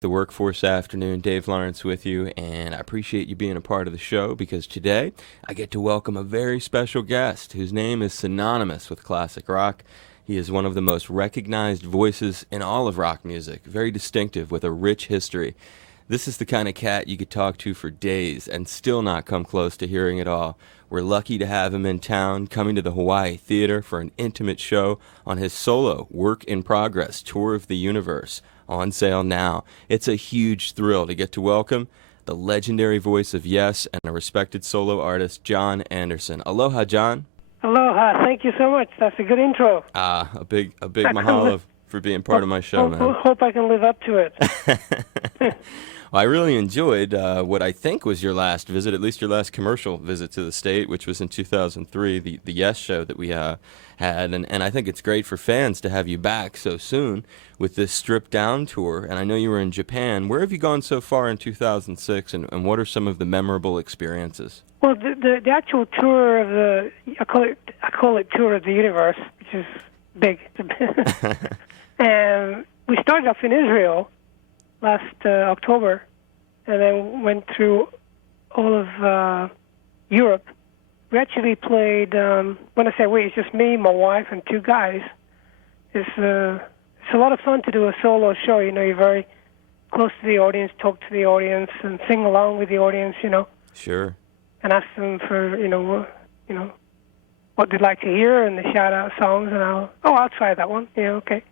The Workforce Afternoon. Dave Lawrence with you, and I appreciate you being a part of the show because today I get to welcome a very special guest whose name is synonymous with classic rock. He is one of the most recognized voices in all of rock music, very distinctive with a rich history. This is the kind of cat you could talk to for days and still not come close to hearing it all. We're lucky to have him in town, coming to the Hawaii Theater for an intimate show on his solo Work in Progress Tour of the Universe, on sale now. It's a huge thrill to get to welcome the legendary voice of Yes and a respected solo artist, Jon Anderson. Aloha, Jon. Aloha. Thank you so much. That's a good intro. A big mahalo for being part of my show, man. Hope I can live up to it. Well, I really enjoyed what I think was your last visit, at least your last commercial visit to the state, which was in 2003, the Yes show that we had. And I think it's great for fans to have you back so soon with this stripped down tour. And I know you were in Japan. Where have you gone so far in 2006, and what are some of the memorable experiences? Well, the actual tour of I call it Tour of the Universe, which is big. And we started off in Israel last October, and then went through all of Europe. We actually played, when I say we, it's just me, my wife, and two guys. It's a lot of fun to do a solo show. You know, you're very close to the audience, talk to the audience, and sing along with the audience, you know. Sure. And ask them for, what they'd like to hear, and they shout out songs, and I'll try that one. Yeah, okay.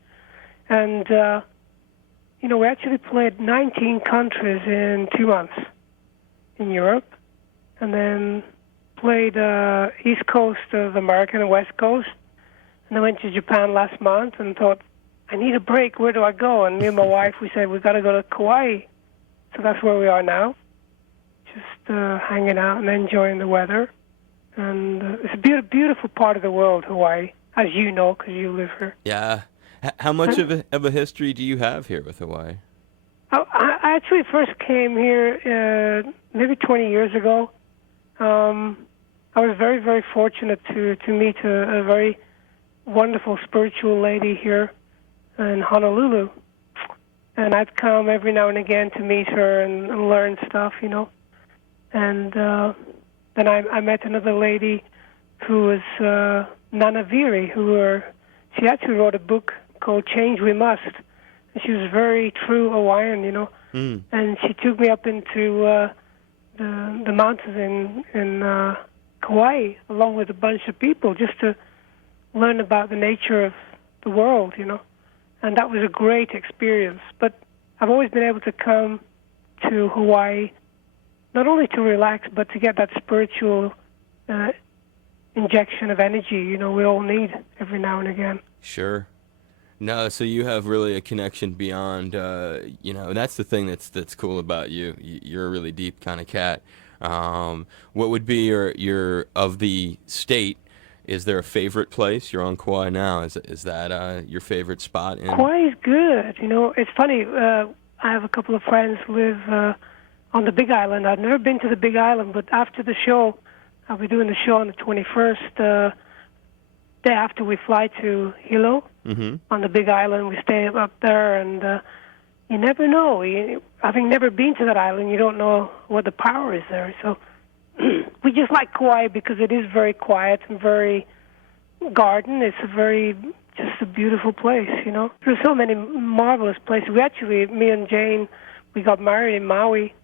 And, we actually played 19 countries in 2 months in Europe, and then played East Coast of America and West Coast, and I went to Japan last month and thought, I need a break. Where do I go? And me and my wife, we said, we've got to go to Kauai. So that's where we are now, just hanging out and enjoying the weather. And it's a beautiful part of the world, Hawaii, as you know, because you live here. Yeah. How much of a history do you have here with Hawaii? I actually first came here maybe 20 years ago. I was very, very fortunate to meet a very wonderful spiritual lady here in Honolulu. And I'd come every now and again to meet her and learn stuff, you know. And then I met another lady who was Nana Viri, she actually wrote a book called Change We Must. And she was very true Hawaiian, you know. Mm. And she took me up into the mountains in Kauai, along with a bunch of people, just to learn about the nature of the world, you know. And that was a great experience. But I've always been able to come to Hawaii, not only to relax, but to get that spiritual injection of energy, you know, we all need every now and again. Sure. No, so you have really a connection beyond, that's the thing that's cool about you. You're a really deep kind of cat. What would be your of the state? Is there a favorite place? You're on Kauai now. Is that your favorite spot? Kauai is good. You know, it's funny. I have a couple of friends who live on the Big Island. I've never been to the Big Island, but after the show, I'll be doing the show on the 21st. Day after we fly to Hilo on the Big Island, we stay up there, and you never know. Having never been to that island, you don't know what the power is there. So we just like Kauai because it is very quiet and very garden. It's just a beautiful place, you know. There's so many marvelous places. Me and Jane, we got married in Maui.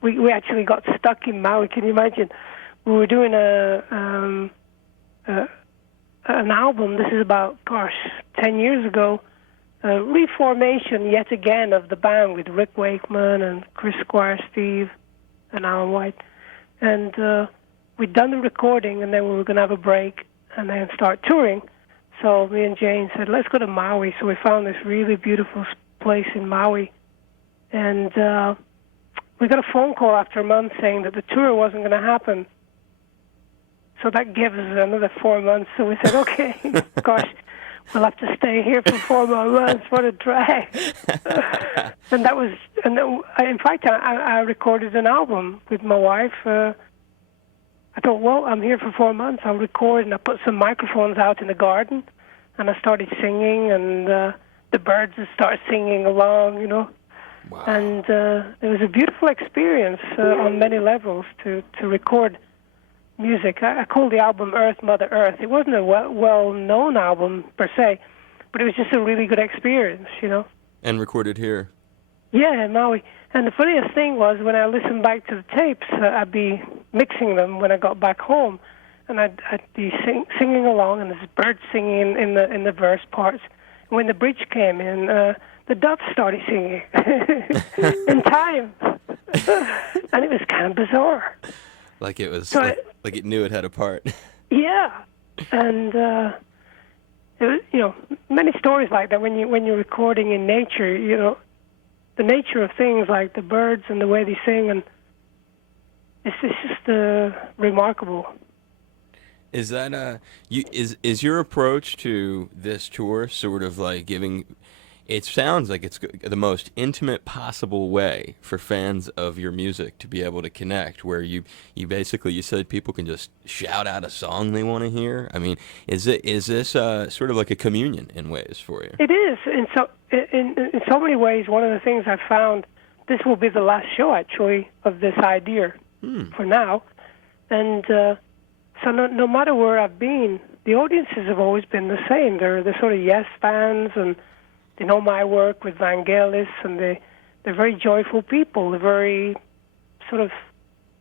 We actually got stuck in Maui. Can you imagine? We were doing an album. This is about, 10 years ago. Reformation yet again of the band with Rick Wakeman and Chris Squire, Steve, and Alan White. And we'd done the recording, and then we were going to have a break and then start touring. So me and Jane said, let's go to Maui. So we found this really beautiful place in Maui. And we got a phone call after a month saying that the tour wasn't going to happen. So that gives us another 4 months. So we said, okay, gosh, we'll have to stay here for 4 more months. What a drag. And in fact, I recorded an album with my wife. I thought, well, I'm here for 4 months. I'll record, and I put some microphones out in the garden, and I started singing, and the birds would start singing along, you know. Wow. And it was a beautiful experience on many levels to record music. I called the album Earth, Mother Earth. It wasn't a well-known album per se, but it was just a really good experience, And recorded here. Yeah, in Maui. And the funniest thing was when I listened back to the tapes, I'd be mixing them when I got back home, and I'd be singing along, and there's birds singing in the verse parts. And when the bridge came in, the doves started singing in time, and it was kind of bizarre. Like it was, So like it knew it had a part. Yeah, and it was, many stories like that when you're recording in nature, the nature of things like the birds and the way they sing, and it's just remarkable. Is that is your approach to this tour sort of like giving? It sounds like it's the most intimate possible way for fans of your music to be able to connect, where you basically, you said people can just shout out a song they want to hear. I mean, is this sort of like a communion in ways for you? It is, in so many ways. One of the things I found, this will be the last show actually of this idea for now, and so no matter where I've been, the audiences have always been the same. They're sort of Yes fans, and they know my work with Vangelis, and they're very joyful people. They're very sort of,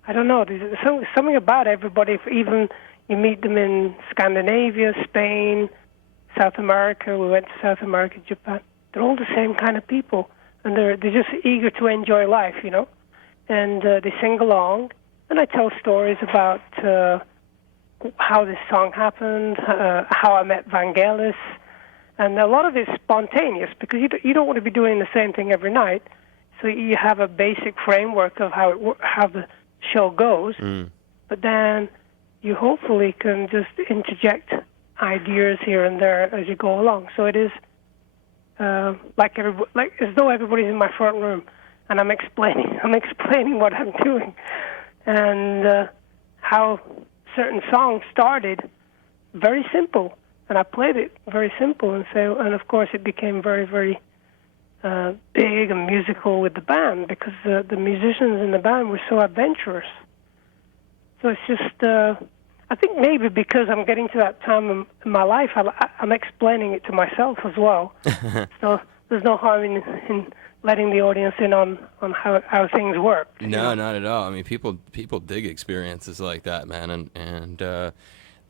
I don't know, there's something about everybody. If even you meet them in Scandinavia, Spain, South America, we went to South America, Japan, they're all the same kind of people. And they're just eager to enjoy life, And they sing along, and I tell stories about how this song happened, how I met Vangelis. And a lot of it's spontaneous because you don't want to be doing the same thing every night. So you have a basic framework of how the show goes. But then you hopefully can just interject ideas here and there as you go along. So it is like as though everybody's in my front room, and I'm explaining what I'm doing, and how certain songs started very simple. And I played it very simple, and of course it became very, very big and musical with the band because the musicians in the band were so adventurous. So it's just, I think maybe because I'm getting to that time in my life, I'm explaining it to myself as well. So there's no harm in letting the audience in on how things work. No, not at all. I mean, people dig experiences like that, man, and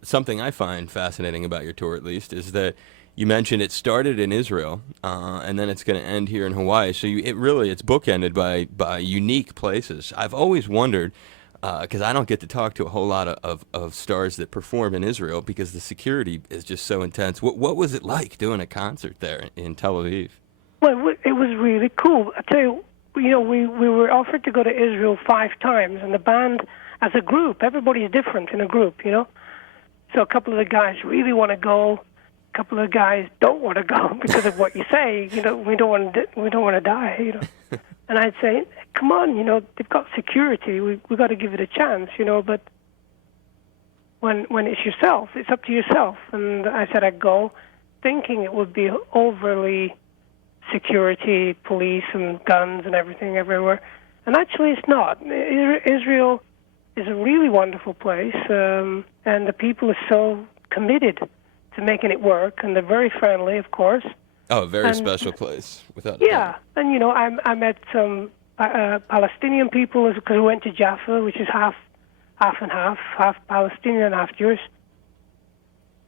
something I find fascinating about your tour, at least, is that you mentioned it started in Israel, and then it's going to end here in Hawaii. So it's bookended by unique places. I've always wondered, because I don't get to talk to a whole lot of stars that perform in Israel because the security is just so intense. What was it like doing a concert there in Tel Aviv? Well, it was really cool. I tell you, we were offered to go to Israel 5 times, and the band, as a group, everybody's different in a group, So a couple of the guys really want to go. A couple of guys don't want to go because of what you say. We don't want to die. And I'd say, come on, they've got security. We got to give it a chance, But when it's yourself, it's up to yourself. And I said I'd go, thinking it would be overly security, police and guns and everything everywhere. And actually, it's not. Israel is a really wonderful place, and the people are so committed to making it work, and they're very friendly, of course. Oh, a very special place, without a doubt. And I met some Palestinian people because we went to Jaffa, which is half and half Palestinian and half Jewish.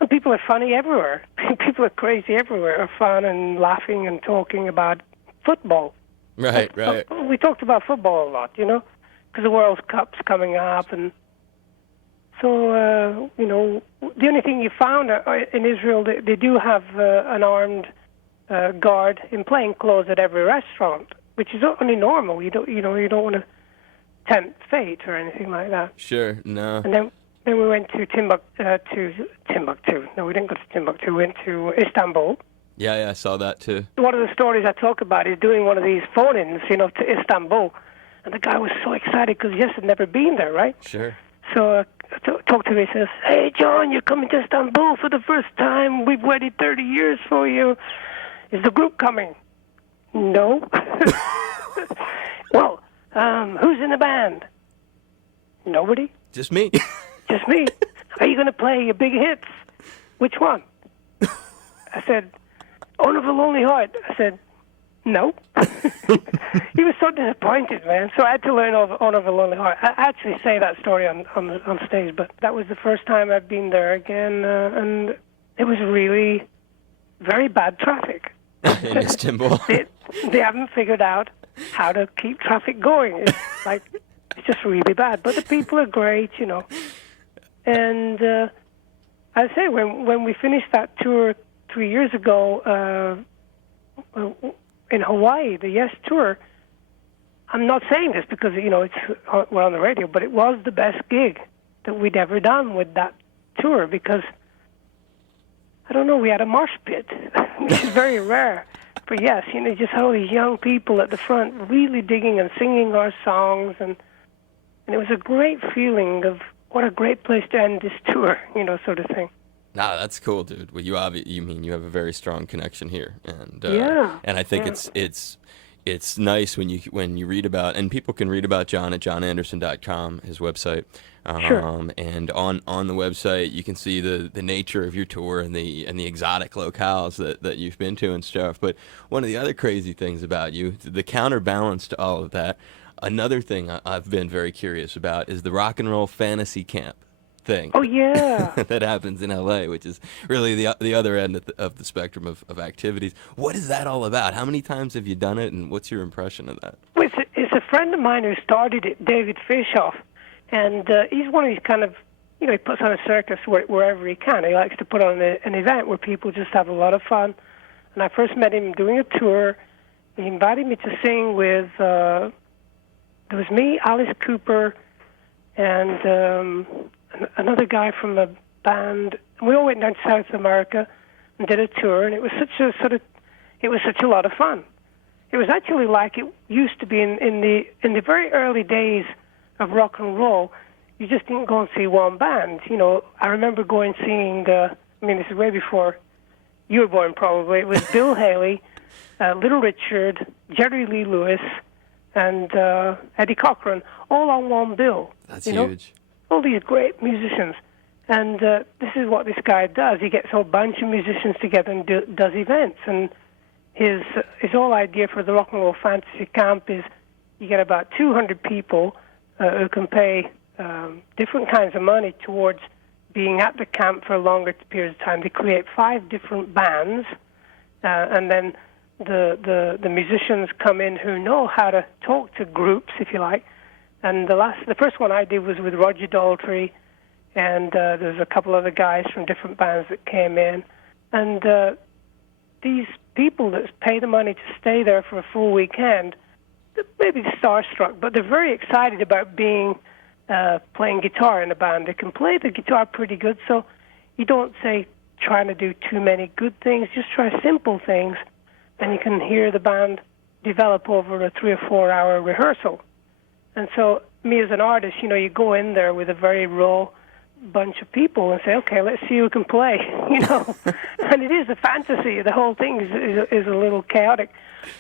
And people are funny everywhere. People are crazy everywhere, are fun and laughing and talking about football. Right. We talked about football a lot, because the World Cup's coming up, and so the only thing you found in Israel, they do have an armed guard in plain clothes at every restaurant, which is only normal. You don't want to tempt fate or anything like that. Sure, no. And then we went to Timbuktu. No, we didn't go to Timbuktu. We went to Istanbul. Yeah, I saw that too. One of the stories I talk about is doing one of these phone-ins, to Istanbul. And the guy was so excited because he had never been there, right? Sure. So talked to me, he says, "Hey, John, you're coming to Istanbul for the first time. We've waited 30 years for you. Is the group coming?" No. Who's in the band? Nobody. Just me. Just me. Are you going to play your big hits? Which one? I said, Owner of a Lonely Heart. I said, no. He was so disappointed, man. So I had to learn Owner of a Lonely Heart. I actually say that story on stage, but that was the first time I'd been there again, and it was really very bad traffic. In Istanbul. They haven't figured out how to keep traffic going. It's just really bad. But the people are great, you know. And I say, when we finished that tour 3 years ago in Hawaii, the Yes Tour, I'm not saying this because, you know, we're on the radio, but it was the best gig that we'd ever done with that tour because, I don't know, we had a mosh pit, which is very rare for Yes. You know, just all these young people at the front really digging and singing our songs, and it was a great feeling of what a great place to end this tour, you know, sort of thing. Nah, that's cool, dude. Well, you have a very strong connection here, and and I think it's nice when you read about, and people can read about Jon at jonanderson.com, his website. Sure. And on the website you can see the nature of your tour and the exotic locales that you've been to and stuff. But one of the other crazy things about you, the counterbalance to all of that, another thing I've been very curious about is the rock and roll fantasy camp thing. Oh, yeah. That happens in LA, which is really the other end of the spectrum of activities. What is that all about? How many times have you done it, and what's your impression of that? Well, it's a friend of mine who started it, David Fishoff, and he's one of these kind of, you know, he puts on a circus wherever he can. He likes to put on an event where people just have a lot of fun. And I first met him doing a tour. He invited me to sing with, there was me, Alice Cooper, and another guy from a band. We all went down to South America and did a tour, and it was such a lot of fun. It was actually like it used to be in the very early days of rock and roll. You just didn't go and see one band. You know, I remember going seeing. This is way before you were born, probably. It was Bill Haley, Little Richard, Jerry Lee Lewis, and Eddie Cochran, all on one bill. That's huge. All these great musicians. And this is what this guy does. He gets a whole bunch of musicians together and does events. And his whole idea for the Rock and Roll Fantasy Camp is you get about 200 people who can pay different kinds of money towards being at the camp for a longer period of time. They create 5 different bands, and then the musicians come in who know how to talk to groups, if you like. And the first one I did was with Roger Daltrey, and there's a couple other guys from different bands that came in. And these people that pay the money to stay there for a full weekend, maybe starstruck, but they're very excited about playing guitar in a band. They can play the guitar pretty good, so you don't say trying to do too many good things. Just try simple things, and you can hear the band develop over a 3 or 4 hour rehearsal. And so me as an artist, you know, you go in there with a very raw bunch of people and say, okay, let's see who can play, you know. And it is a fantasy. The whole thing is a little chaotic.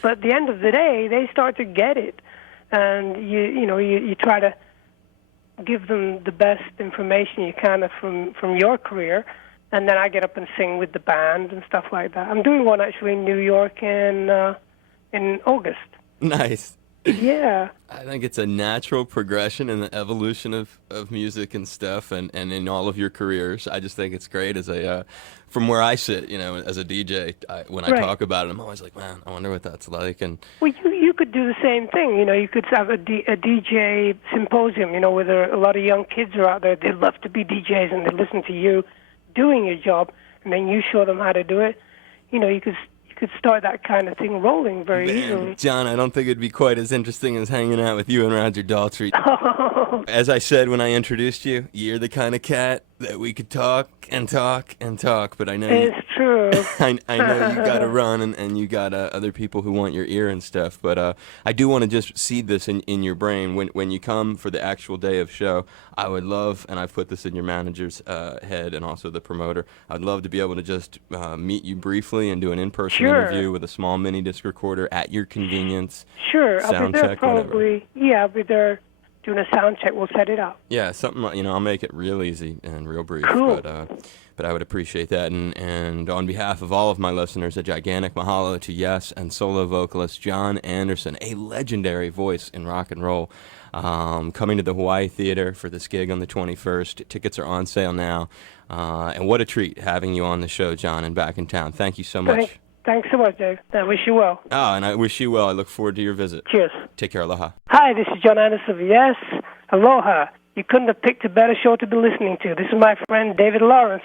But at the end of the day, they start to get it. And, you try to give them the best information you can from your career. And then I get up and sing with the band and stuff like that. I'm doing one actually in New York in August. Nice. Yeah. I think it's a natural progression in the evolution of music and stuff, and in all of your careers. I just think it's great from where I sit, you know, as a DJ. When I talk about it, I'm always like, man, I wonder what that's like. And well, you could do the same thing. You know, you could have a DJ symposium, you know, where a lot of young kids are out there. They love to be DJs, and they listen to you doing your job, and then you show them how to do it. You know, you could start that kind of thing rolling very easily. Jon, I don't think it'd be quite as interesting as hanging out with you and Roger Daltrey. As I said when I introduced you, you're the kind of cat that we could talk and talk and talk, but I know It's true. I know you got to run and you got other people who want your ear and stuff, but I do want to just seed this in your brain. When you come for the actual day of show, I would love, and I've put this in your manager's head and also the promoter, I'd love to be able to just meet you briefly and do an in-person interview with a small mini disc recorder at your convenience. Sure, I'll be there check, probably. whatever. Yeah, I'll be there doing a sound check. We'll set it up. Yeah, something like, I'll make it real easy and real brief. Cool. But I would appreciate that. And on behalf of all of my listeners, a gigantic mahalo to Yes and solo vocalist Jon Anderson, a legendary voice in rock and roll, coming to the Hawaii Theater for this gig on the 21st. Tickets are on sale now. And what a treat having you on the show, Jon, and back in town. Thank you so much. Thanks so much, Dave. I wish you well. And I wish you well. I look forward to your visit. Cheers. Take care. Aloha. Hi, this is Jon Anderson of Yes. Aloha. You couldn't have picked a better show to be listening to. This is my friend David Lawrence.